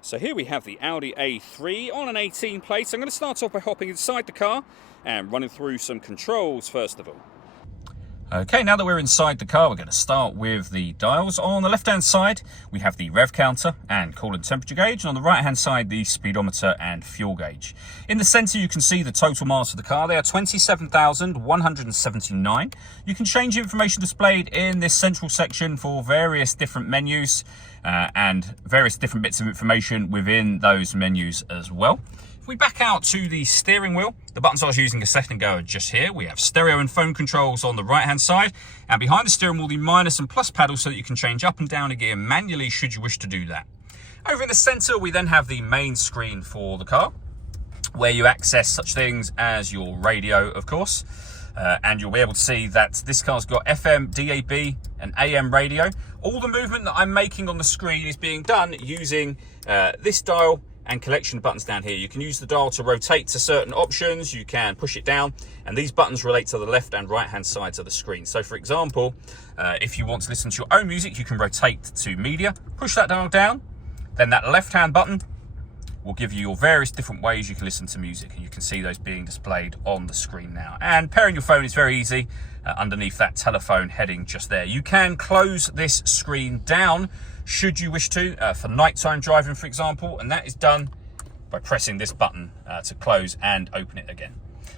So here we have the Audi A3 on an 18 plate. I'm going to start off by hopping inside the car and running through some controls first of all. Okay, now that we're inside the car, we're going to start with the dials. On the left-hand side, we have the rev counter and coolant temperature gauge, and on the right-hand side, the speedometer and fuel gauge. In the centre, you can see the total miles of the car. They are 27,179. You can change the information displayed in this central section for various different menus and various different bits of information within those menus as well. If we back out to the steering wheel, the buttons I was using a second ago are just here. We have stereo and phone controls on the right hand side, and behind the steering wheel the minus and plus paddles so that you can change up and down a gear manually should you wish to do that. Over in the centre we then have the main screen for the car, where you access such things as your radio, of course, and you'll be able to see that this car's got FM, DAB and AM radio. All the movement that I'm making on the screen is being done using this dial and collection buttons down here. You can use the dial to rotate to certain options, you can push it down, and these buttons relate to the left and right hand sides of the screen. So for example, if you want to listen to your own music, you can rotate to media, push that dial down, then that left hand button will give you your various different ways you can listen to music, and you can see those being displayed on the screen now. And pairing your phone is very easy underneath that telephone heading just there. You can close this screen down should you wish to, for nighttime driving, for example, and that is done by pressing this button to close and open it again.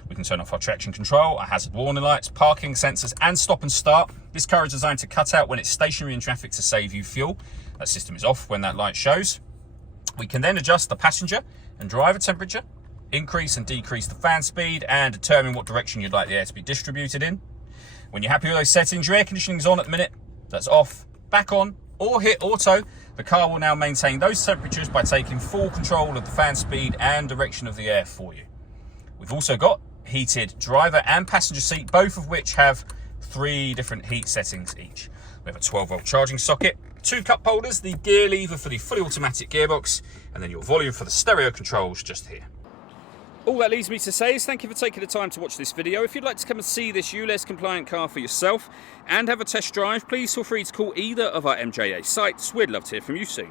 We can turn off our traction control, our hazard warning lights, parking sensors, and stop and start. This car is designed to cut out when it's stationary in traffic to save you fuel. That system is off when that light shows. We can then adjust the passenger and driver temperature, increase and decrease the fan speed, and determine what direction you'd like the air to be distributed in. When you're happy with those settings, your air conditioning is on at the minute, that's off, back on, or hit auto. The car will now maintain those temperatures by taking full control of the fan speed and direction of the air for you. We've also got heated driver and passenger seat, both of which have 3 different heat settings each. We have a 12-volt charging socket, 2 cup holders, the gear lever for the fully automatic gearbox, and then your volume for the stereo controls just here. All that leaves me to say is thank you for taking the time to watch this video. If you'd like to come and see this ULEZ compliant car for yourself and have a test drive, please feel free to call either of our MJA sites. We'd love to hear from you soon.